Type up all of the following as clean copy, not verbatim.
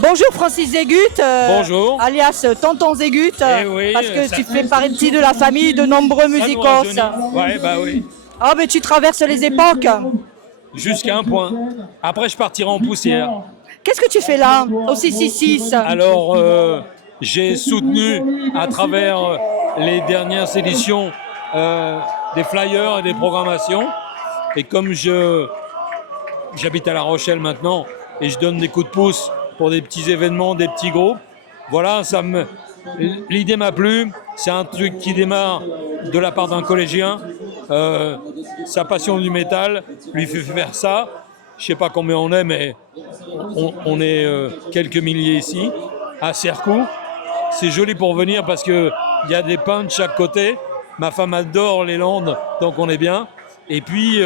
Bonjour Francis Zégut, Bonjour. alias Tonton Zégut, oui, parce que ça- tu fais partie de la famille de nombreux Ça nous musicos. rajeunit. Ouais, bah oui. Ah mais tu traverses les époques. Jusqu'à un point. Après, je partirai en poussière. Qu'est-ce que tu fais là, au 666? Alors, j'ai soutenu à travers les dernières éditions des flyers et des programmations. Et comme j'habite à La Rochelle maintenant et je donne des coups de pouce pour des petits événements, des petits groupes, voilà, l'idée m'a plu. C'est un truc qui démarre de la part d'un collégien. Sa passion du métal lui fait faire ça. Je sais pas combien on est, mais on est quelques milliers ici, à Cercoux. C'est joli pour venir parce qu'il y a des pins de chaque côté. Ma femme adore les Landes, donc on est bien. Et puis,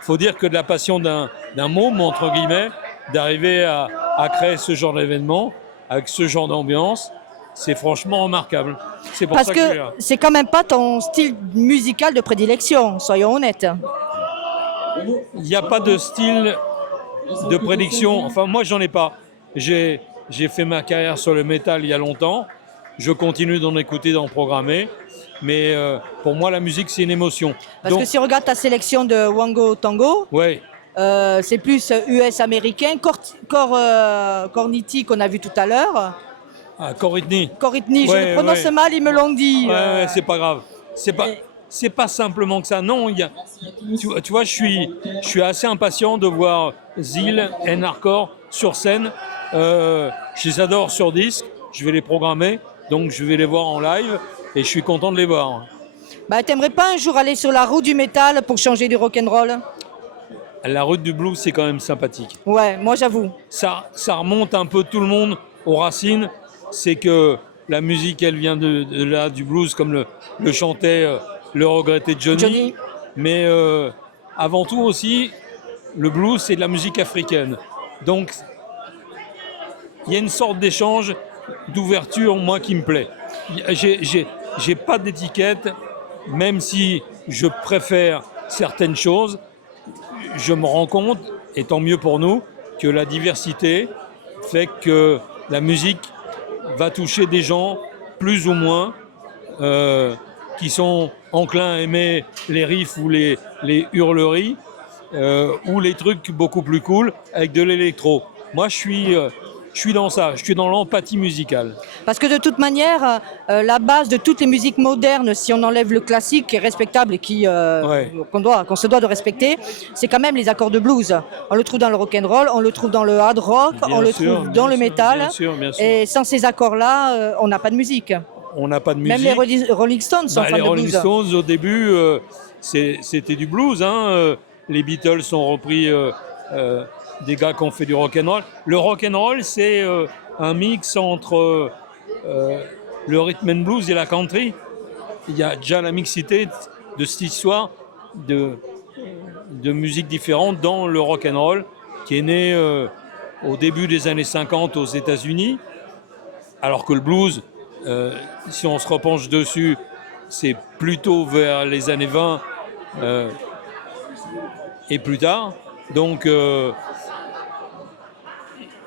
faut dire que de la passion d'un môme, entre guillemets, d'arriver à créer ce genre d'événement, avec ce genre d'ambiance, c'est franchement remarquable. C'est pour Parce ça que je suis que là. c'est quand même pas ton style musical de prédilection, soyons honnêtes. Il n'y a pas de style de prédiction. Enfin, moi, j'en ai pas. J'ai fait ma carrière sur le métal il y a longtemps. Je continue d'en écouter, d'en programmer. Mais pour moi, la musique, c'est une émotion. Parce Donc, que si on regarde ta sélection de Wango Tango, ouais, c'est plus US américain, Corniti qu'on a vu tout à l'heure. Coritney. Coritni, je Ouais, le prononce ouais. mal, ils me l'ont dit. Ouais, c'est pas grave. C'est pas simplement que ça. Non, tu vois, je suis assez impatient de voir Zil et Hardcore sur scène. Je les adore sur disque. Je vais les programmer, donc je vais les voir en live et je suis content de les voir. Bah, t'aimerais pas un jour aller sur la route du métal pour changer du rock'n'roll? La route du blues, c'est quand même sympathique. Ouais, moi j'avoue. Ça remonte un peu tout le monde aux racines. C'est que la musique, elle vient de là, du blues, comme le chantait le regretté Johnny. Mais avant tout aussi, le blues, c'est de la musique africaine. Donc, il y a une sorte d'échange, d'ouverture, moi, qui me plaît. J'ai pas d'étiquette, même si je préfère certaines choses. Je me rends compte, et tant mieux pour nous, que la diversité fait que la musique va toucher des gens plus ou moins qui sont enclins à aimer les riffs ou les hurleries ou les trucs beaucoup plus cool avec de l'électro. Moi, je suis dans ça, je suis dans l'empathie musicale. Parce que de toute manière, la base de toutes les musiques modernes, si on enlève le classique qui est respectable et qu'on se doit de respecter, c'est quand même les accords de blues. On le trouve dans le rock'n'roll, on le trouve dans le hard rock, on le trouve dans le métal. Bien sûr. Et sans ces accords-là, on n'a pas de musique. On n'a pas de musique. Même les Rolling Stones sont fans les de Rolling blues. Stones, au début, c'était du blues. Les Beatles ont repris des gars qui ont fait du rock'n'roll. Le rock'n'roll, c'est un mix entre le rhythm and blues et la country. Il y a déjà la mixité de cette histoire de musiques différentes dans le rock'n'roll qui est né au début des années 50 aux États-Unis, alors que le blues, si on se repenche dessus, c'est plutôt vers les années 20 et plus tard. Donc,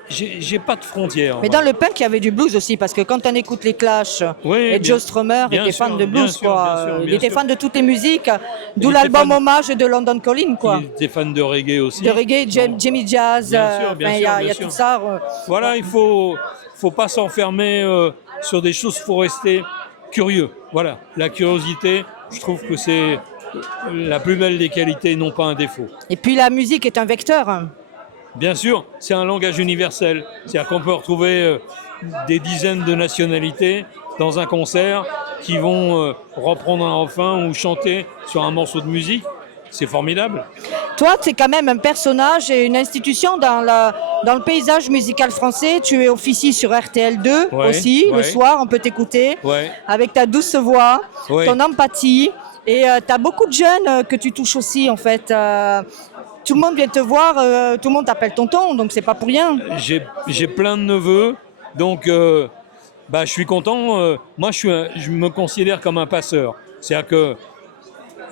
j'ai pas de frontières. Mais dans le punk, il y avait du blues aussi, parce que quand on écoute les Clash, et Joe Strummer était fan de blues, quoi. Il était fan de toutes les musiques, d'où l'album hommage de London Calling, quoi. Il était fan de reggae aussi. De reggae, Jimmy Jazz, il y a tout ça. Voilà, il faut pas s'enfermer sur des choses, il faut rester curieux. Voilà, la curiosité, je trouve que c'est la plus belle des qualités, non pas un défaut. Et puis la musique est un vecteur. Bien sûr, c'est un langage universel. C'est-à-dire qu'on peut retrouver des dizaines de nationalités dans un concert qui vont reprendre un refrain ou chanter sur un morceau de musique. C'est formidable. Toi, tu es quand même un personnage et une institution dans le paysage musical français. Tu es officier sur RTL2 aussi, le soir, on peut t'écouter avec ta douce voix, ton empathie. Et tu as beaucoup de jeunes que tu touches aussi, en fait. Tout le monde vient te voir, tout le monde t'appelle tonton, donc c'est pas pour rien. J'ai plein de neveux, donc je suis content. Moi, je me considère comme un passeur. C'est-à-dire que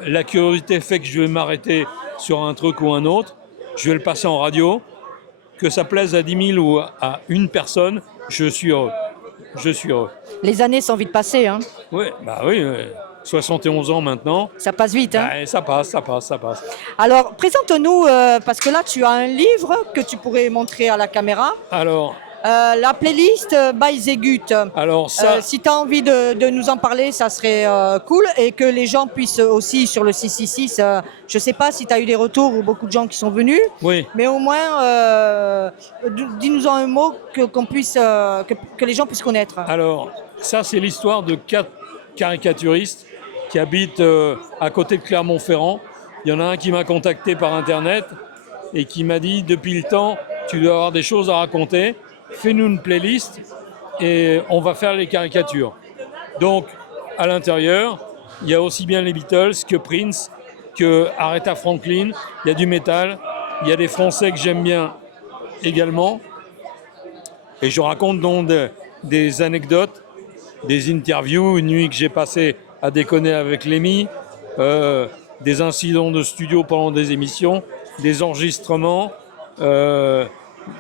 la curiosité fait que je vais m'arrêter sur un truc ou un autre. Je vais le passer en radio, que ça plaise à 10 000 ou à une personne, je suis heureux. Je suis heureux. Les années sont vite passées. Hein. Oui, 71 ans maintenant. Ça passe vite. Hein. Ça passe. Alors, présente-nous, parce que là, tu as un livre que tu pourrais montrer à la caméra. Alors, la playlist by Zegut. Alors ça... si tu as envie de nous en parler, ça serait cool. Et que les gens puissent aussi sur le 666, je ne sais pas si tu as eu des retours ou beaucoup de gens qui sont venus. Oui. Mais au moins, dis-nous-en un mot que les gens puissent connaître. Alors, ça c'est l'histoire de 4 caricaturistes qui habitent à côté de Clermont-Ferrand. Il y en a un qui m'a contacté par Internet et qui m'a dit, depuis le temps, tu dois avoir des choses à raconter. Fais-nous une playlist et on va faire les caricatures. Donc, à l'intérieur, il y a aussi bien les Beatles que Prince, que Aretha Franklin. Il y a du métal, il y a des Français que j'aime bien également. Et je raconte donc des anecdotes, des interviews, une nuit que j'ai passée à déconner avec Lémi, des incidents de studio pendant des émissions, des enregistrements,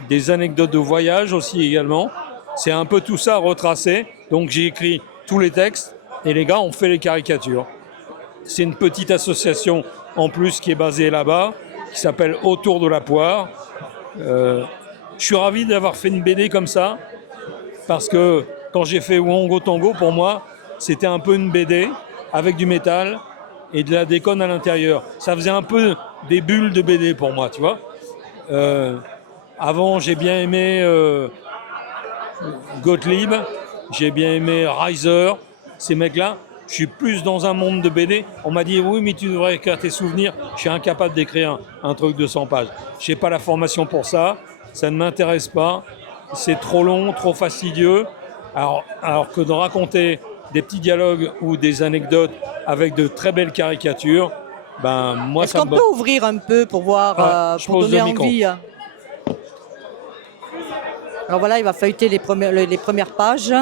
des anecdotes de voyage aussi également. C'est un peu tout ça retracé. Donc j'ai écrit tous les textes et les gars ont fait les caricatures. C'est une petite association en plus qui est basée là-bas, qui s'appelle Autour de la Poire. Je suis ravi d'avoir fait une BD comme ça, parce que quand j'ai fait Wongo Tango, pour moi, c'était un peu une BD avec du métal et de la déconne à l'intérieur. Ça faisait un peu des bulles de BD pour moi, tu vois. Avant, j'ai bien aimé Gottlieb, j'ai bien aimé Reiser, ces mecs-là. Je suis plus dans un monde de BD. On m'a dit, oui, mais tu devrais écrire tes souvenirs. Je suis incapable d'écrire un truc de 100 pages. Je n'ai pas la formation pour ça, ça ne m'intéresse pas. C'est trop long, trop fastidieux. Alors que de raconter des petits dialogues ou des anecdotes avec de très belles caricatures, ben moi ça me... Est-ce qu'on peut ouvrir un peu pour voir, pour donner envie? Alors voilà, il va feuilleter les premières pages.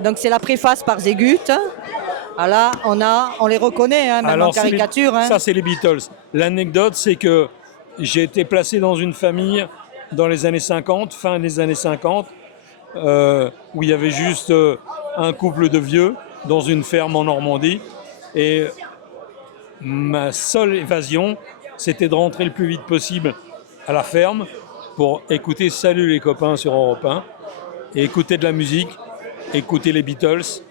Donc c'est la préface par Zegut. Là, on les reconnaît, hein, même alors, en caricature. Ça, c'est les Beatles. L'anecdote, c'est que j'ai été placé dans une famille dans les années 50, fin des années 50, où il y avait juste un couple de vieux dans une ferme en Normandie. Et ma seule évasion, c'était de rentrer le plus vite possible à la ferme pour écouter Salut les copains sur Europe 1 et écouter de la musique, écouter les Beatles.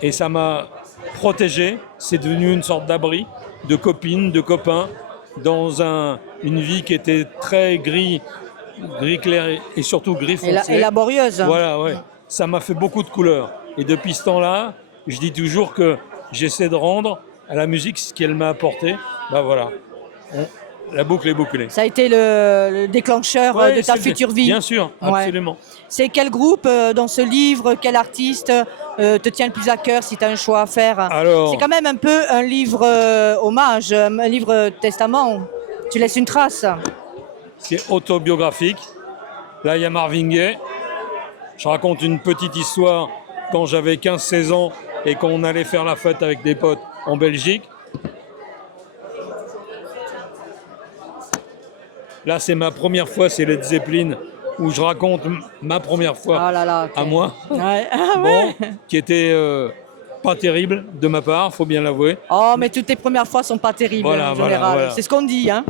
Et ça m'a protégé. C'est devenu une sorte d'abri de copines, de copains, dans une vie qui était très gris clair et surtout gris foncé. Et laborieuse. Voilà, ouais. Ça m'a fait beaucoup de couleurs. Et depuis ce temps-là, je dis toujours que j'essaie de rendre à la musique ce qu'elle m'a apporté. Ben voilà, la boucle est bouclée. Ça a été le déclencheur de ta future vie. Bien sûr, absolument. Ouais. C'est quel groupe dans ce livre, quel artiste te tient le plus à cœur si tu as un choix à faire? Alors, c'est quand même un peu un livre hommage, un livre testament. Tu laisses une trace. C'est autobiographique. Là, il y a Marvin Gaye. Je raconte une petite histoire quand j'avais 15-16 ans et qu'on allait faire la fête avec des potes en Belgique. Là, c'est ma première fois, c'est Led Zeppelin, où je raconte ma première fois à moi. Ouais. Bon, qui était pas terrible de ma part, faut bien l'avouer. Oh, mais toutes tes premières fois sont pas terribles en général. Voilà. C'est ce qu'on dit, hein.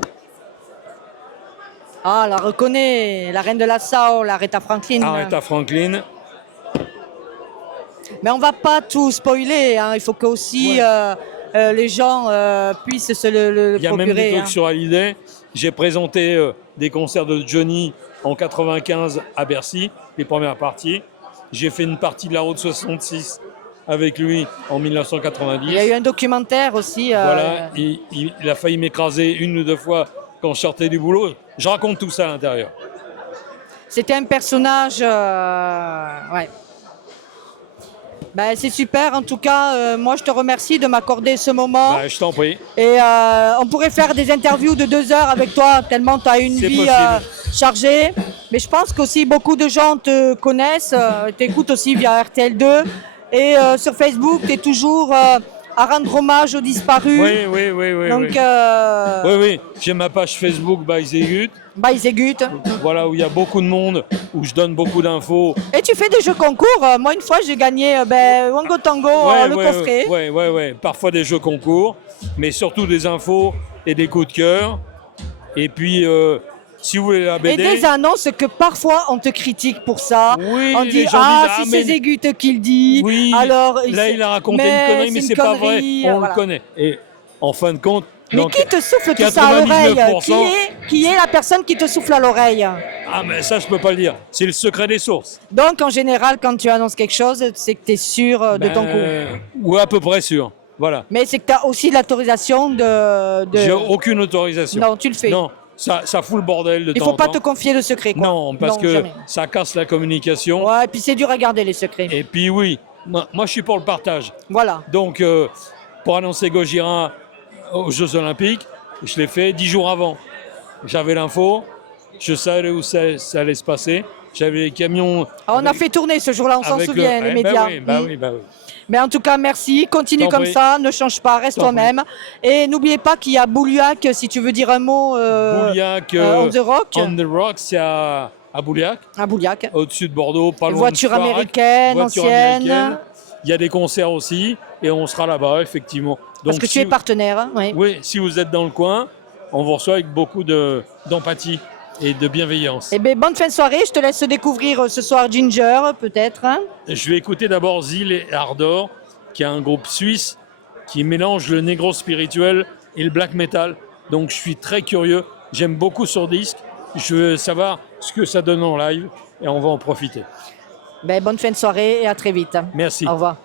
Ah, la reconnaît, la reine de la soul, Aretha Franklin. Aretha Franklin. Mais on va pas tout spoiler, hein. Il faut que aussi les gens puissent se le procurer. Il y a même des trucs sur Hallyday. J'ai présenté des concerts de Johnny en 95 à Bercy, les premières parties. J'ai fait une partie de la Route 66 avec lui en 1990. Il y a eu un documentaire aussi. Voilà, il a failli m'écraser une ou deux fois quand je sortais du boulot. Je raconte tout ça à l'intérieur. C'était un personnage... ouais. Ben, c'est super, en tout cas, moi je te remercie de m'accorder ce moment. Ben, je t'en prie. Et on pourrait faire des interviews de 2 heures avec toi, tellement tu as une vie chargée. Mais je pense qu'aussi beaucoup de gens te connaissent, t'écoutent aussi via RTL2. Et sur Facebook, tu es toujours à rendre hommage aux disparus. Oui. Donc, oui, j'ai ma page Facebook By Zegut. By Zegut. Voilà, où il y a beaucoup de monde, où je donne beaucoup d'infos. Et tu fais des jeux concours. Moi, une fois, j'ai gagné Wango Tango, le coffret. Oui. Parfois des jeux concours, mais surtout des infos et des coups de cœur. Et puis, si vous voulez la BD... Et des annonces que parfois on te critique pour ça. Oui, on dit, les gens disent, si c'est Zegut qui le dit, oui, alors... Là, il a raconté une connerie, mais c'est pas vrai, on le connaît. Et en fin de compte... Mais qui te souffle tout ça à l'oreille? Qui est la personne qui te souffle à l'oreille? Ah, mais ça, je peux pas le dire. C'est le secret des sources. Donc, en général, quand tu annonces quelque chose, c'est que tu es sûr de ton coup. Ou à peu près sûr. Voilà. Mais c'est que tu as aussi l'autorisation de... J'ai aucune autorisation. Non, tu le fais. Non, ça fout le bordel de temps en temps. Il ne faut pas te confier le secret, quoi. Non, parce que jamais. Ça casse la communication. Ouais, et puis c'est dur à garder, les secrets. Et puis oui, moi je suis pour le partage. Voilà. Donc, pour annoncer Gojira aux Jeux Olympiques, je l'ai fait 10 jours avant. J'avais l'info, je savais où ça allait se passer. J'avais les camions... On a fait tourner ce jour-là, on s'en souvient, les médias. Bah oui. Mais en tout cas, merci. Continue comme ça, ne change pas, reste toi-même. Et n'oubliez pas qu'il y a Bouliac, si tu veux dire un mot. Bouliac, on the Rock. On the Rock, c'est à Bouliac. À Bouliac. Au-dessus de Bordeaux, pas loin voiture de Voiture américaine, ancienne. Il y a des concerts aussi, et on sera là-bas, effectivement. Donc, parce que tu es partenaire. Hein, oui. Oui, si vous êtes dans le coin, on vous reçoit avec beaucoup d'empathie et de bienveillance. Eh bien, bonne fin de soirée. Je te laisse découvrir ce soir Ginger, peut-être. Hein. Je vais écouter d'abord Zil et Ardor, qui est un groupe suisse qui mélange le négro spirituel et le black metal. Donc, je suis très curieux. J'aime beaucoup sur disque. Je veux savoir ce que ça donne en live et on va en profiter. Ben, bonne fin de soirée et à très vite. Merci. Au revoir.